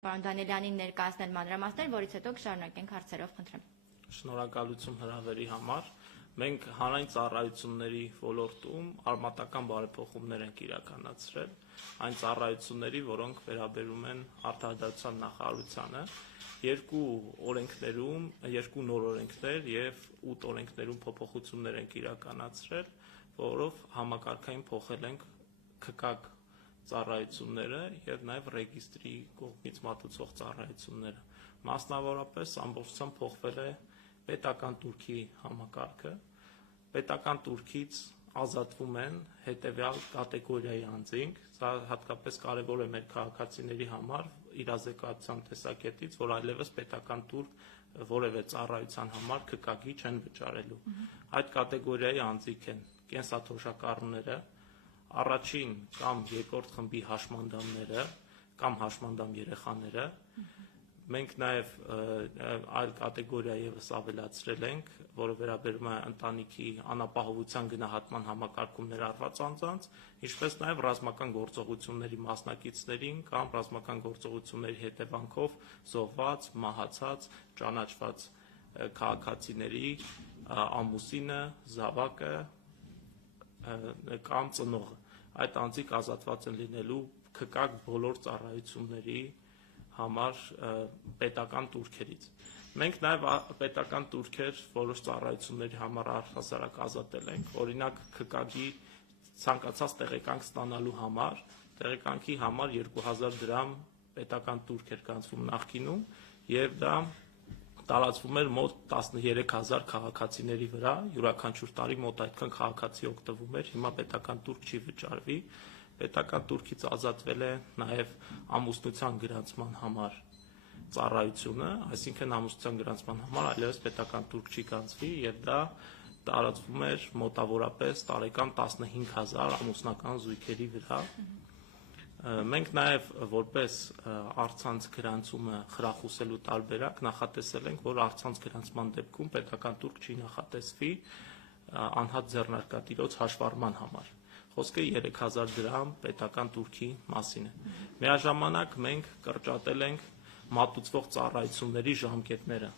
Պարոն Դանիելյանին ներկայացնել մանրամասներ, որից հետո կշարունակենք հարցերով, խնդրեմ։ Շնորհակալություն հրավերի համար։ Մենք հանրային ծառայությունների ոլորտում արմատական բարեփոխումներ ենք իրականացրել, այն ծառայությունների, որոնք վերաբերում են արտադրության նախարարությանը, երկու նոր օրենքներ եւ 8 օրենքներում փոփոխություններ ենք իրականացրել, որով համակարգային փոխել ենք ՔԿԱԿ ծառայությունները եւ նաեւ ռեգիստրի կողմից մատուցող ծառայությունները։ Մասնավորապես ամբողջությամբ փոխվել է պետական турքի համակարգը, պետական турքից ազատվում են հետեւյալ կատեգորիայի անձինք, սա հատկապես կարևոր է մեր քաղաքացիների համար իրազեկության տեսակետից, որ այլևս պետական турք որևէ ծառայության համար ՔԿԱԿ-ի չեն վճարելու։ Այդ կատեգորիայի անձինք են կենսաթոշակառուները, առաջին կամ երկրորդ խմբի հաշմանդամները կամ հաշմանդամ երեխաները, մենք նաև այլ կատեգորիա եւս ավելացրել ենք, որը վերաբերում է ընտանիքի անապահովության գնահատման համակարգումներ արված անձանց, ինչպես նաև ռազմական գործողությունների մասնակիցներին կամ ռազմական գործողությունների հետևանքով զոհված, մահացած, ճանաչված քաղաքացիների ամուսինը, զավակը կամ ծնողը։ Այդ անձիկ ազատված են լինելու ՔԿԱԿ բոլոր ծառայությունների համար պետական турքերից։ Մենք նաև պետական турքեր որոշ ծառայությունների համար առհասարակ ազատել ենք, օրինակ ՔԿԱԿ-ի ցանկացած տեղեկանք ստանալու համար, տեղեկանքի համար 2000 դրամ պետական турք էր կանցվում նախկինում եւ դա տարածվում էր մոտ 13000 քաղաքացիների վրա, յուրաքանչյուր տարի մոտ այդքան քաղաքացի օգտվում էր, հիմա պետական турք չի վճարվի, պետական турքից ազատվել է նաև ամուսնության գրանցման համար ծառայությունը, այսինքն ամուսնության գրանցման համար այլևս պետական турք չի կանցվի եւ դա տարածվում էր մոտավորապես տարեկան 15000 ամուսնական զույգերի վրա։ Մենք նաև որպես առցանց գրանցումը խրախուսելու տարբերակ նախատեսել ենք, որ առցանց գրանցման դեպքում պետական турք չի նախատեսվի անհատ ձեռնարկատիրոջ հաշվառման համար։ Խոսքը 3000 դրամ պետական турքի մասին է։ Միաժամանակ մենք կրճատել ենք մատուցվող ծառայությունների ժամկետները։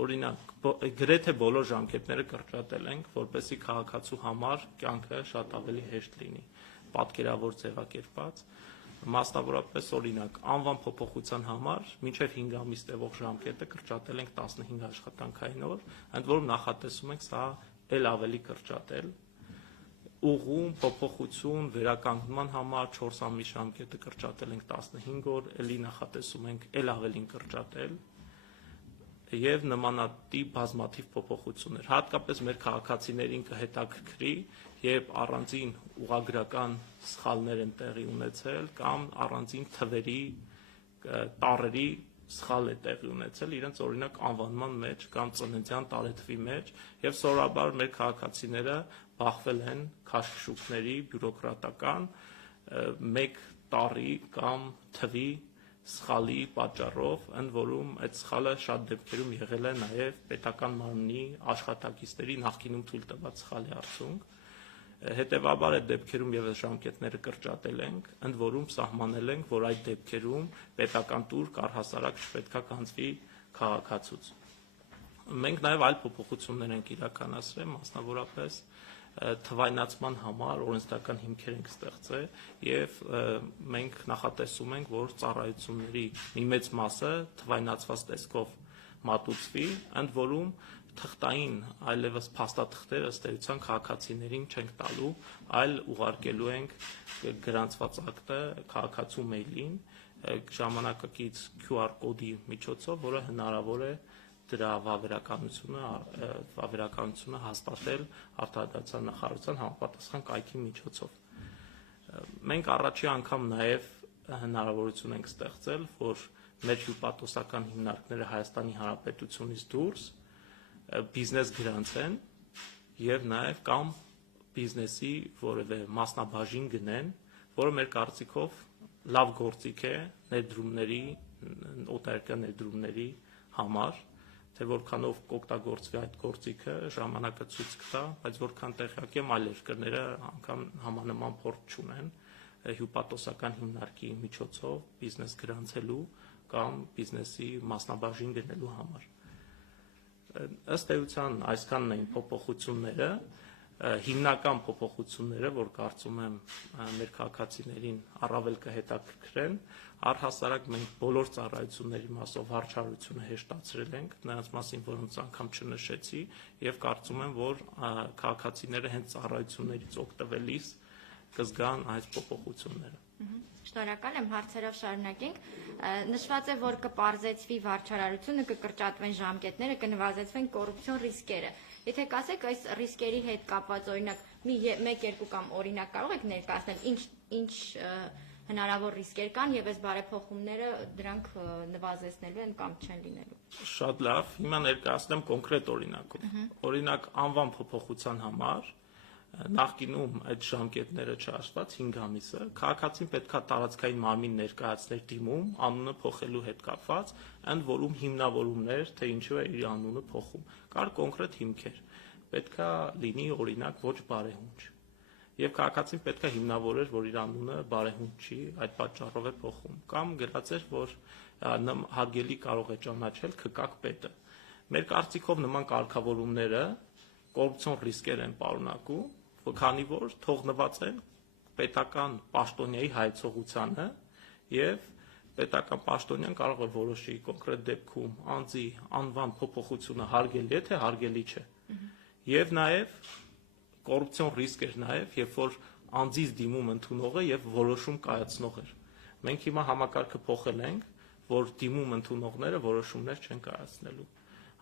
Օրինակ, գրեթե բոլոր ժամկետները կրճատել ենք, որպեսզի քաղաքացու համար կյանքը շատ ավելի հեշտ լինի, պատկերավոր ձևակերպած։ Մասնավորապես օրինակ անվան փոփոխության համար մինչև 5 ամիս տևող ժամկետը կրճատել ենք 15 աշխատանքային օր, ընդ որում նախատեսում ենք սա էլ ավելի կրճատել։ Ուղղում փոփոխություն վերականգնման համար 4 ամիս ժամկետը կրճատել ենք 15 օր, ելի նախատեսում ենք էլ ավելին կրճատել եւ նմանատիպ բազմաթիվ փոփոխություններ։ Հատկապես մեր քաղաքացիներին կհետաքրքրի, երբ առանձին ուղղագրական սխալներ են տեղի ունեցել կամ առանձին թվերի տառերի սխալ է տեղի ունեցել իրենց օրինակ անվանման մեջ կամ ծննդյան տարեթվի մեջ եւ սովորաբար մեր քաղաքացիները բախվել են քաշքշուկների բյուրոկրատական մեկ տառի կամ թվի սխալի պատճառով, ընդ որում այդ սխալը շատ դեպքերում եղել է նաև պետական մարմնի աշխատակիցների նախկինում թույլ տված սխալի արդյունք։ Հետևաբար այդ դեպքերում եւս ժամկետները կրճատել ենք, ընդ որում սահմանել ենք, որ այդ դեպքերում պետական турք առհասարակ չպետքա կանցվի քաղաքացուց։ Մենք նաև այլ փոփոխություններ ենք իրականացրել, մասնավորապես թվայնացման համար օրենսդրական հիմքեր ենք ստեղծել եւ մենք նախատեսում ենք, որ ծառայությունների մի մեծ մասը թվայնացված տեսքով մատուցվի, ընդ որում թղթային այլևս փաստաթղթեր ըստ էության քաղաքացիներին չենք տալու, այլ ուղարկելու ենք գրանցված ակտը քաղաքացու մեյլին ժամանակակից QR կոդի միջոցով, որը հնարավոր է դրա վավերականությունը հաստատել արտադրության նախարարության համապատասխան կայքի միջոցով։ Մենք առաջի անգամ նաև հնարավորություն ենք ստեղծել, որ մեր հյուպատոսական հիմնարկները Հայաստանի Հանրապետությունից դուրս բիզնես գրանցեն եւ նաև կամ բիզնեսի որևէ մասնաբաժին գնեն, որը մեր կարծիքով լավ գործիք է ներդրումների, օտարերկրյա ներդրումների համար, թե որքանով կօգտագործվի այդ գործիքը, ժամանակը ցույց կտա, բայց որքան տեղյակ եմ, այլ երկրները անգամ համանման փորձ չունեն հյուպատոսական հիմնարկի միջոցով բիզնես գրանցելու կամ բիզնեսի մասնաբաժին գնելու համար։ Ըստ էության այսքանն էին փոփոխությունները, հիմնական փոփոխությունները, որ կարծում եմ մեր քաղաքացիներին առավել կհետաքրքրեն, առհասարակ մենք բոլոր ծառայությունների մասով վարչարությունը հեշտացրել ենք, նրանց մասին որոնց անգամ չնշեցի, եւ կարծում եմ, որ քաղաքացիները հենց ծառայություններից օգտվելիս կզգան այս փոփոխությունները։ Շնորհակալ եմ, հարցերով շարունակենք։ Նշված է, որ կպարզեցվի վարչարարությունը, կկրճատվեն ժամկետները, կնվազեցվեն կոռուպցիոն ռիսկերը։ Եթե կասեք, այս ռիսկերի հետ կապված օրինակ մեկ-երկու կամ օրինակ կարող եք ներկայացնել, ինչ հնարավոր ռիսկեր կան եւ այս բարեփոխումները դրանք նվազեցնելու են կամ չեն լինելու։ Շատ լավ, հիմա ներկայացնեմ կոնկրետ օրինակով։ Օրինակ անվան փոփոխության համար նախկինում այդ ժամկետները չհաշված 5 ամիսը քաղաքացին պետքա տարածքային մարմին ներկայացներ դիմում անունը փոխելու հետ կապված, ընդ որում հիմնավորումներ, թե ինչու է իր անունը փոխում։ Կար կոնկրետ հիմքեր։ Պետքա լինի օրինակ ոչ բարեհունչ։ Եվ քաղաքացին պետքա հիմնավորեր, որ իր անունը բարեհունչ չի, այդ պատճառով է փոխում։ Կամ գրած էր, որ հարգելի կարող է ճանաչել ՔԿԱԿ պետը։ Մեր կարծիքով նման կարգավորումները կոռուպցիոն ռիսկեր են պարունակում, քանի որ թողնված են պետական պաշտոնյայի հայեցողությանը եւ պետական պաշտոնյան կարող է որոշի կոնկրետ դեպքում անձի անվան փոփոխությունը հարգելի է թե հարգելի չէ։ Եվ նաեւ կոռուպցիոն ռիսկ էր նաեւ, երբ որ անձից դիմում ընդունողը եւ որոշում կայացնող էր։ Մենք հիմա համակարգը փոխել ենք, որ դիմում ընդունողները որոշումներ չեն կայացնելու։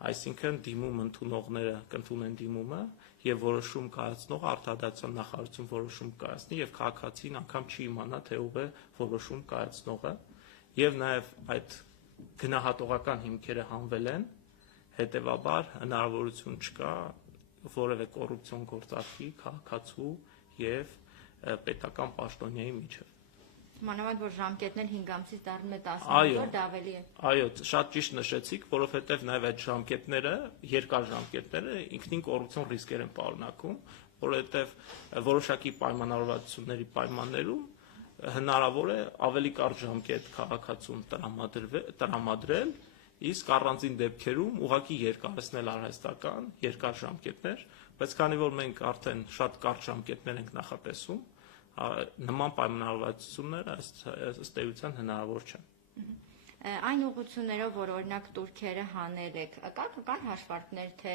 Այսինքն դիմում ընդունողները կընդունեն դիմումը եւ որոշում կայացնողը արտադրության նախարարություն որոշում կայացնի եւ քաղաքացին անգամ չի իմանա թե ով է որոշում կայացնողը եւ նաեւ այդ գնահատողական հիմքերը հանվել են, հետեւաբար հնարավորություն չկա որևէ կոռուպցիոն գործարքի քաղաքացու եւ պետական պաշտոնյայի միջեւ։ Մանավանդ որ ժամկետն 5 ամսից դառնում է 10 ամսով, դա ավելի է։ Այո, շատ ճիշտ նշեցիք, որովհետև նաև այդ ժամկետները, երկար ժամկետները ինքնին կոռուպցիոն ռիսկեր են պարունակում, որովհետև որոշակի պայմանավորվածությունների պայմաններում հնարավոր է ավելի կարճ ժամկետ քաղաքացուն տրամադրել, իսկ առանձին դեպքերում ուղղակի երկարացնել արհեստական երկար ժամկետներ, բայց քանի որ մենք արդեն շատ կարճ ժամկետներ ենք նախատեսում, նման պայմանավորվածությունները ըստ էության հնարավոր չեն։ Այն ուղղություններով, որ օրինակ турքերը հանել եք, կան հաշվարկներ, թե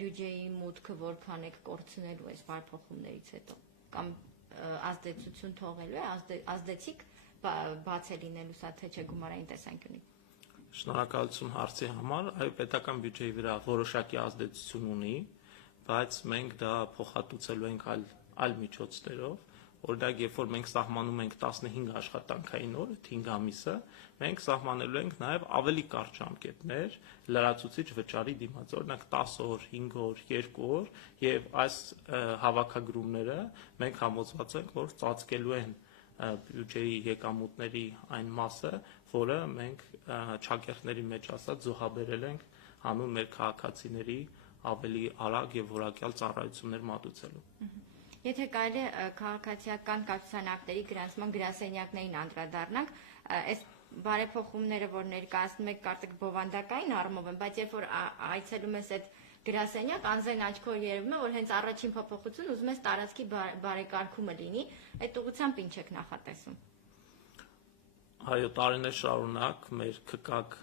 բյուջեի մուտքը որքան եք կորցնելու այս բարեփոխումներից հետո, կամ ազդեցություն թողելու է, ազդեցիկ բաց է լինելու սա, թե չէ գումարային տեսանկյունից։ Շնորհակալություն հարցի համար, այո, պետական բյուջեի վրա որոշակի ազդեցություն ունի, բայց մենք դա փոխհատուցելու ենք այլ միջոցներով։ Օրինակ, երբ որ մենք սահմանում ենք 15 աշխատանքային օր, 5 ամիսը, մենք սահմանելու ենք նաև ավելի կարճ ժամկետներ լրացուցիչ վճարի դիմաց, օրինակ 10 օր, 5 օր, 2 օր, եւ այս հավաքագրումները մենք համոզված ենք, որ ծածկելու են բյուջեի եկամուտների այն մասը, որը մենք չակերտների մեջ ասած զոհաբերել ենք հանուն մեր քաղաքացիների ավելի արագ եւ որակյալ ծառայություններ մատուցելու։ Եթե կարելի է քաղաքացիական կացության ակտերի գրանցման գրասենյակներին անդրադառնանք, այս բարեփոխումները, որ ներկայացնում եք, կարծեք բովանդակային առումով են, բայց երբ որ այցելում ես այդ գրասենյակ, անձեն աչքով երևում է, որ հենց առաջին փոփոխություն ուզում ես տարածքի բարեկարգումը լինի, այդ ուղղությամբ ինչ եք նախատեսում։ Այո, տարիներ շարունակ մեր ՔԿԱԿ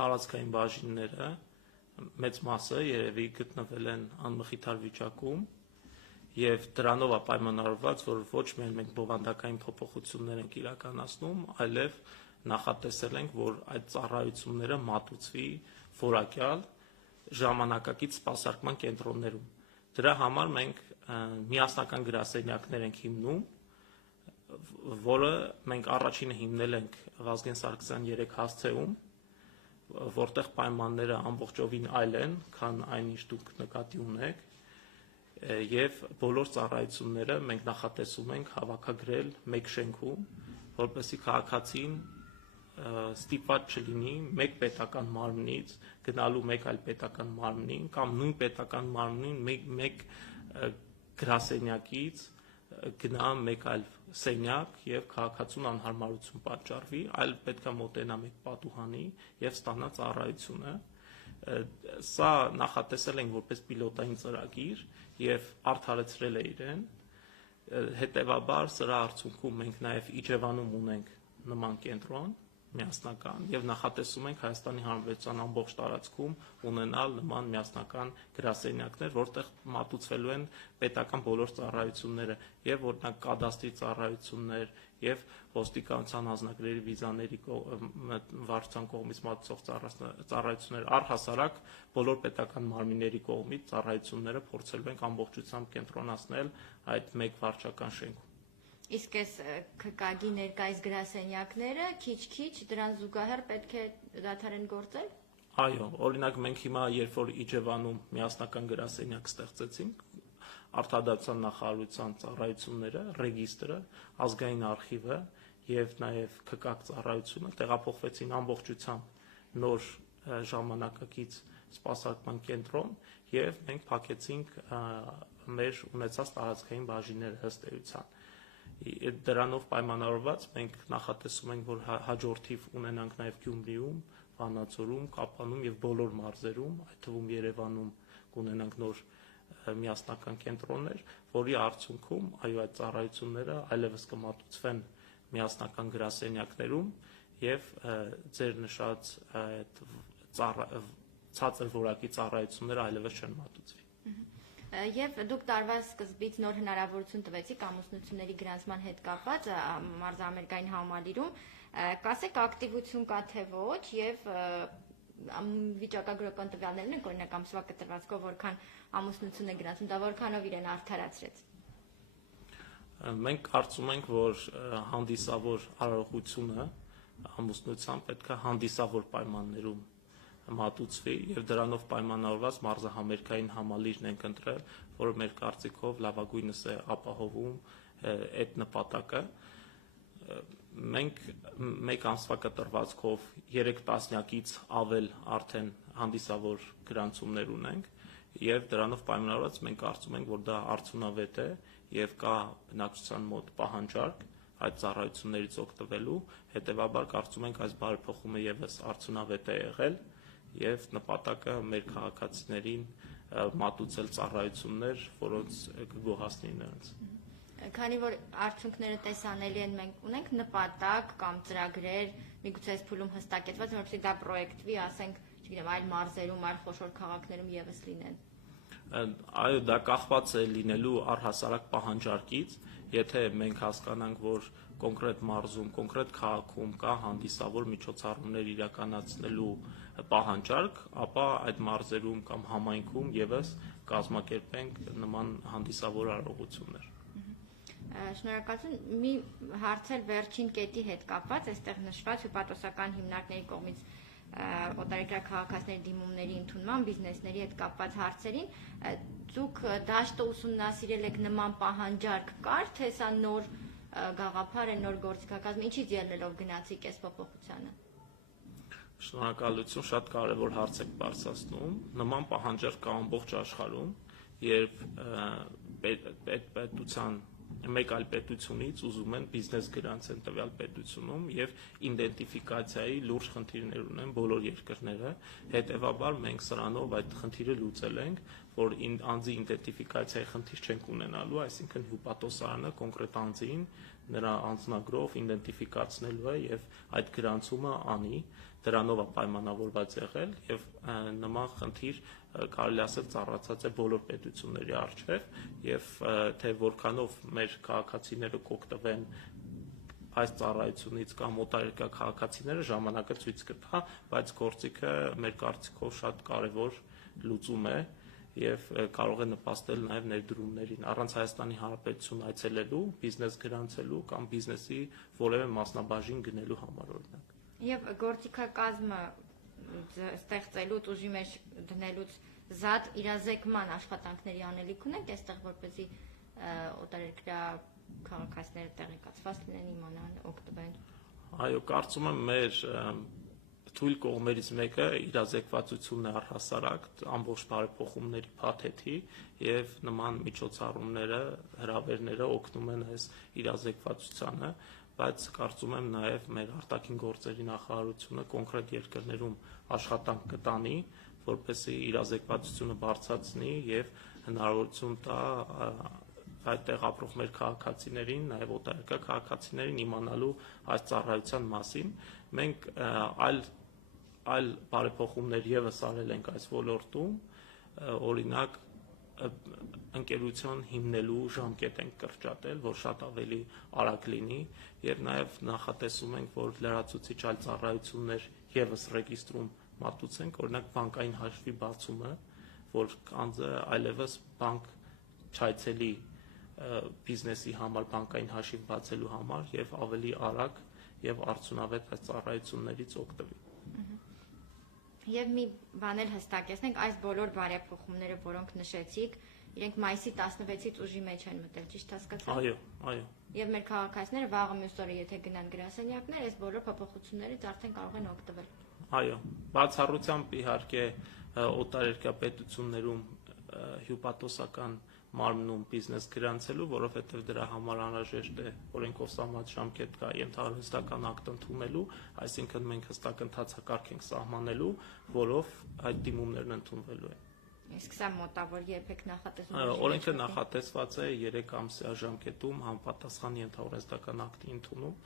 տարածքային բաժինները մեծ մասը երևի գտնվել են անմխիթար վիճակում եւ դրանով է պայմանավորված, որ ոչ միայն մենք բովանդակային փոփոխություններ ենք իրականացնում, այլև նախատեսել ենք, որ այդ ծառայությունները մատուցվի որակյալ ժամանակակից սպասարկման կենտրոններում։ Դրա համար մենք միասնական գրասենյակներ ենք հիմնում, որը մենք առաջինը հիմնել ենք Վազգեն Սարգսյան 3 հասցեում, որտեղ պայմանները ամբողջովին այլ են, քան այն ինչ դուք նկատի ունեք, եւ բոլոր ծառայությունները մենք նախատեսում ենք հավաքագրել մեկ շենքում, որպեսզի քաղաքացին ստիպված չլինի մեկ պետական մարմնից գնալու մեկ այլ պետական մարմնին կամ նույն պետական մարմնին մեկ գրասենյակից գնա մեկ այլ սենյակ եւ քաղաքացուն անհարմարություն պատճառվի, այլ պետք է մոտենա մեկ պատուհանի եւ ստանա ծառայությունը։ Սա նախատեսել ենք որպես պիլոտային ծրագիր եւ արդարացրել է իրեն։ Հետևաբար սրա արդյունքում մենք նաեւ Իջևանում ունենք նման կենտրոն միասնական եւ նախատեսում ենք Հայաստանի Հանրապետության ամբողջ տարածքում ունենալ նման միասնական գրասենյակներ, որտեղ մատուցվելու են պետական բոլոր ծառայությունները եւ օրինակ կադաստրի ծառայություններ եւ ոստիկանության անձնագրերի վիզաների վարչության կողմից մատուցող ծառայություններ, առհասարակ բոլոր պետական մարմինների կողմից ծառայությունները փորձելու ենք ամբողջությամբ կենտրոնացնել այդ մեկ վարչական շենքում։ Իսկ այս ԿԿԳ-ի ներկայիս գրասենյակները քիչ-քիչ դրան զուգահեռ պետք է դադարեն գործել։ Այո, օրինակ մենք հիմա երբ որ Իջևանում միասնական գրասենյակ ստեղծեցինք, Արտադրության նախարարության ծառայությունները, ռեգիստրը, ազգային արխիվը եւ նաեւ ԿԿԳ ծառայությունը տեղափոխվեցին ամբողջությամբ նոր ժամանակակից սպասարկման կենտրոն եւ մենք փակեցինք մեր ունեցած տարածքային բաժինները ըստ էության։ Դրանով պայմանավորված մենք նախատեսում ենք, որ հաջորդիվ ունենանք նաև Գյումրիում, Վանաձորում, Կապանում եւ բոլոր մարզերում, այդ թվում Երևանում կունենանք նոր միասնական կենտրոններ, որի արդյունքում այո այդ ծառայությունները այլևս կմատուցվեն միասնական գրասենյակներում եւ ձեր նշած այդ ցածր որակի ծառայությունները այլևս չեն մատուցվի։ Եվ դուք տարվա սկզբից նոր հնարավորություն տվեցիք ամուսնությունների գրանցման հետ կապված մարզամերկային համալիրում, կասեք ակտիվություն կա թե ոչ եւ վիճակագրական տվյալներն են, օրինակ ամսվա կտրվածքով որքան ամուսնություն է գրանցում, դա որքանով իրեն արդարացրեց։ Մենք կարծում ենք, որ հանդիսավոր արարողությունը ամուսնության պետք է հանդիսավոր պայմաններում մատուցվի եւ դրանով պայմանավորված մարզահամերգային համալիրն ենք ընտրել, որը մեր կարծիքով լավագույնս է ապահովում այդ նպատակը։ Մենք մեկ ամսվա կտրվածքով 3 տասնյակից ավել արդեն հանդիսավոր գրանցումներ ունենք եւ դրանով պայմանավորված մենք կարծում ենք, որ դա արդյունավետ է եւ կա բնակչության մոտ պահանջարկ այդ ծառայություններից օգտվելու, հետեւաբար կարծում ենք այս բարեփոխումը եւս արդյունավետ է եղել եւ նպատակը մեր քաղաքացիներին մատուցել ծառայություններ, որոնց կգոհացնի նրանց։ Քանի որ արդյունքները տեսանելի են, մենք ունենք նպատակ կամ ծրագրեր, միգուցե այս փուլում հստակեցված, որովհետեւ դա պրոյեկտվի, ասենք, չգիտեմ, այլ մարզերում, այլ խոշոր քաղաքներում եւս լինեն։ Այո, դա կախված է լինելու առհասարակ պահանջարկից, եթե մենք հասկանանք, որ կոնկրետ մարզում, կոնկրետ քաղաքում կա հանդիսավոր միջոցառումներ իրականացնելու պահանջարկ, ապա այդ մարզերում կամ համայնքում եւս կազմակերպենք նման հանդիսավոր արարողություններ։ Շնորհակալություն։ Մի հարց էլ վերջին կետի հետ կապված, այստեղ նշված հյուպատոսական հիմնարկների կողմից օտարերկրյա քաղաքացիների դիմումների ընդունման, բիզնեսների հետ կապված հարցերին, դուք դաշտը ուսումնասիրել եք նման պահանջարկ կար, թե սա նոր գաղափար է, նոր գործիքակազմ, ինչից ելնելով գնացիք այս փոփոխությանը։ Շնորհակալություն, շատ կարևոր հարց եք բարձրացնում։ Նման պահանջարկ կա ամբողջ աշխարհում, երբ պետության մեկ այլ պետությունից ուզում են բիզնես գրանցեն տվյալ պետությունում եւ իդենտիֆիկացիայի լուրջ խնդիրներ ունեն բոլոր երկրները, հետեւաբար մենք սրանով այդ խնդիրը լուծել ենք, որ անձի իդենտիֆիկացիայի խնդիր չենք ունենալու, այսինքն հյուպատոսարանը կոնկրետ անձին նրա անձնագրով իդենտիֆիկացնելու է եւ այդ գրանցումը անի, դրանով է պայմանավորված եղել եւ նման խնդիր կարելի ասել ծառացած է բոլոր պետությունների առջև եւ թե որքանով մեր քաղաքացիները կօգտվեն այս ծառայությունից կամ օտարերկրյա քաղաքացիները ժամանակը ցույց կտա, բայց գործիքը մեր կարծիքով շատ կարևոր լուծում է եւ կարող է նպաստել նաեւ ներդրումներին առանց Հայաստանի Հանրապետություն այցելելու, բիզնես գրանցելու կամ բիզնեսի որևէ մասնաբաժին գնելու համար օրինակ։ Եվ գործիքակազմը ստեղծելուց ուժի մեջ դնելուց զատ իրազեկման աշխատանքների անելիք ունենք այստեղ, որպեսզի օտարերկրյա քաղաքացիները տեղեկացված լինեն, իմանան, օգտվեն։ Այո, կարծում եմ մեր թույլ կողմերից մեկը իրազեկվածությունն է առհասարակ ամբողջ բարեփոխումների փաթեթի եւ նման միջոցառումները, հրավերները օգնում են այս իրազեկվածությանը, բայց կարծում եմ նաեւ մեր արտաքին գործերի նախարարությունը կոնկրետ երկրներում աշխատանք կտանի, որպեսզի իրազեկվածությունը բարձրացնի եւ հնարավորություն տա այդտեղ ապրող մեր քաղաքացիներին, նաեւ օտարերկրյա քաղաքացիներին իմանալու այս ծառայության մասին։ Մենք այլ բարեփոխումներ եւս արել ենք այս ոլորտում, օրինակ ընկերություն հիմնելու ժամկետ ենք կրճատել, որ շատ ավելի արագ լինի, եւ նաեւ նախատեսում ենք, որ լրացուցիչ այլ ծառայություններ եւս ռեգիստրում մատուցենք, օրինակ բանկային հաշվի բացումը, որ անձը այլևս բանկ չայցելի բիզնեսի համար բանկային հաշիվ բացելու համար եւ ավելի արագ եւ արդյունավետ այս ծառայություններից օգտվի։ Եվ մի բան էլ հստակեցնենք, այս բոլոր բարեփոխումները, որոնք նշեցիք, իրենք մայիսի 16-ից ուժի մեջ են մտել, ճիշտ հասկացա՞մ։ Այո։ Եվ մեր քաղաքացիները վաղը մյուս օրը եթե գնան գրասենյակներ, այս բոլոր փոփոխություններից արդեն կարող են օգտվել։ Այո, բացառությամբ իհարկե օտարերկրյա պետություններում հյուպատոսական մարմնում բիզնես գրանցելու, որովհետև դրա համար անհրաժեշտ է օրենքով սահմանված ժամկետ կա ենթահարստական ակտ ընդունելու, այսինքն մենք հստակ ընթացակարգ ենք սահմանելու, որով այդ դիմումներն ընդունվելու են։ Իսկ սա մոտավոր երբեք նախատեսում եք։ Օրենքը նախատեսված է 3 ամսյա ժամկետում համապատասխան ենթահարստական ակտի ընդունում,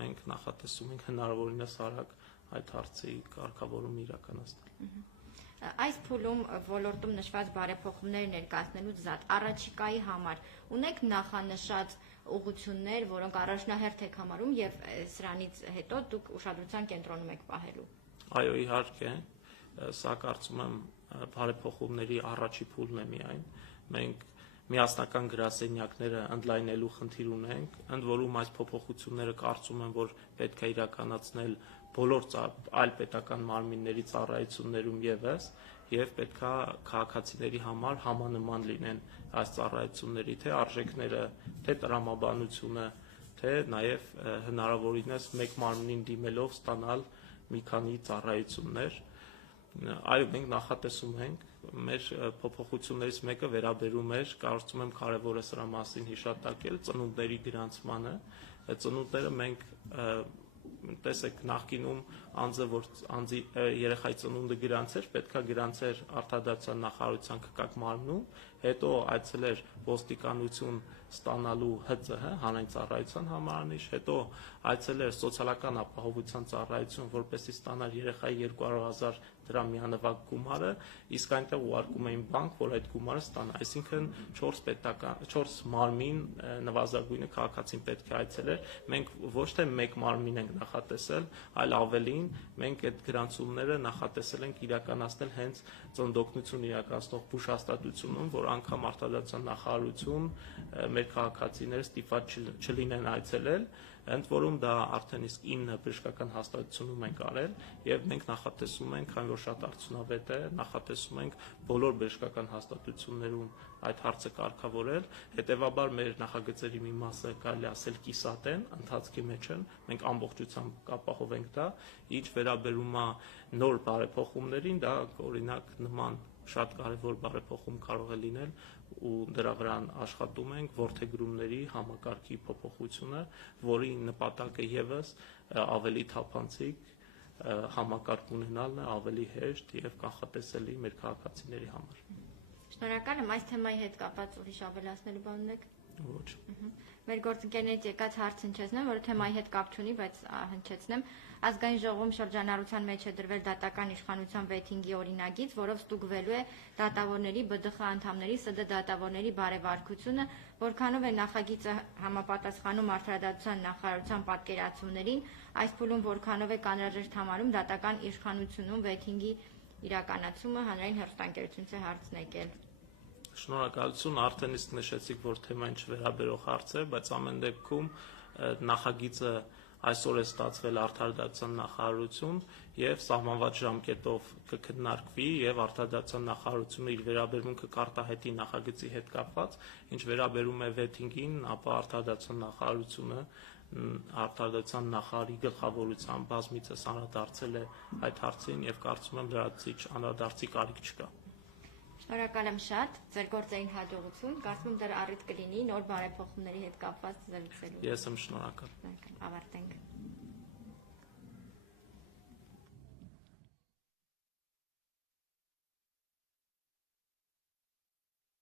մենք նախատեսում ենք հնարավորինս արագ այդ հարցի կարգավորումը իրականացնել։ Այս փուլում ոլորտում նշված բարեփոխումներ ներկայացնելուց զատ առաջիկայի համար ունեք նախանշած ուղղություններ, որոնք առաջնահերթ եք համարում եւ սրանից հետո դուք ուշադրության կենտրոնում եք պահելու։ Այո, իհարկե, սա կարծում եմ բարեփոխումների առաջի փուլն է միայն։ Մենք միասնական գրասենյակները ընդլայնելու խնդիր ունենք, ընդ որում այս փոփոխությունները կարծում եմ, որ պետք է իրականացնել բոլոր այլ պետական մարմինների ծառայություններում եւս եւ պետքա քաղաքացիների համար համանման լինեն այս ծառայությունների թե արժեքները, թե տրամաբանությունը, թե նաեւ հնարավորինս մեկ մարմնին դիմելով ստանալ մի քանի ծառայություններ։ Այո, մենք նախատեսում ենք, մեր փոփոխություններից մեկը վերաբերում էր, կարծում եմ կարևոր է սրա մասին հիշատակել, ծնունդների գրանցմանը։ Ծնունդները մենք տեսեք նախկինում անձը որ անձի երեխայի ծնունդը գրանցեր, պետքա գրանցեր արտադրության նախարարության քկակ մարմնում, հետո այցելեր ոստիկանություն ստանալու ՀԾՀ հանրային ծառայության համարանիշ, հետո այցելեր սոցիալական ապահովության ծառայություն, որպեսզի ստանար երեխայի 200,000 դրամ միանվագ գումարը, իսկ այնտեղ ուղարկում էին բանկ, որ այդ գումարը ստանա, այսինքն 4 մարմին նվազագույնը քաղաքացին պետք է այցելեր, մենք ոչ թե մեկ մարմին ենք նախատեսել, այլ ավելին, մենք այդ գրանցումները նախատեսել ենք իրականացնել հենց ծննդօգնություն իրականացնող բուժհաստատությունում, որ անգամ արտադրության նախարարություն մեր քաղաքացիները ստիպված չլինեն այցելել, ընդ որում դա արդեն իսկ 9 բժշկական հաստատությունում ենք արել եւ մենք նախատեսում ենք, քանի որ շատ արդյունավետ է, նախատեսում ենք բոլոր բժշկական հաստատություններում այդ հարցը կարգավորել, հետեւաբար մեր նախագծերի մի մասը կարելի ասել կիսատ են, ընթացքի մեջ են, մենք ամբողջությամբ կապահովենք դա, ինչ վերաբերում է նոր բարեփոխումներին, դա օրինակ նման շատ կարևոր բարեփոխում կարող է լինել ու դրա վրա աշխատում ենք ворթեգրումների համակարգի փոփոխությունը, որի նպատակը եւս ավելի թափանցիկ համակարգ ունենալն է, ավելի հեշտ եւ կանխատեսելի մեր քաղաքացիների համար։ Շնորհակալ եմ, այս թեմայի հետ կապված ուրիշ ավելացնելու բան ունեք։ Ոչ։ Մեր գործընկերներից եկած հարց հնչեցնեմ, որը թեմայի հետ կապ չունի, բայց հնչեցնեմ։ Ազգային ժողովում շրջանառության մեջ է դրվել դատական իշխանության վեթինգի օրինագիծ, որով ստուգվելու է դատավորների, ԲԴԽ անդամների, ՍԴ դատավորների բարեվարկությունը, որքանով է նախագիծը համապատասխանում արդարադատության նախարարության պատկերացումներին, այս փուլում որքանով է անհրաժեշտ համարում դատական իշխանությունում վեթինգի իրականացումը, հանրային հեռուստաընկերությունից է հարցն եկել։ Շնորհակալություն, արդեն իսկ նշեցիք, որ թեմային չվերաբերող հարց է, բայց ամեն դեպքում նախագիծը այսօր է ստացվել արդարադատության նախարարություն եւ սահմանված ժամկետով կքննարկվի եւ արդարադատության նախարարությունը իր վերաբերմունքը կարտահայտի նախագծի հետ կապված, ինչ վերաբերում է վեթինգին, ապա արդարադատության նախարարությունը արտադրության նախարարի գլխավորությամբ բազմիցս անդրադարձել է այդ հարցին եւ կարծում եմ լրացիչ անդրադարձի կարիք չկա։ Շնորհակալ եմ շատ, ձեր գործային հաջողություն, կարծում եմ դեռ առիթ կլինի նոր բարեփոխումների հետ կապված զրուցելու։ Ես եմ շնորհակալ։ Ավարտենք։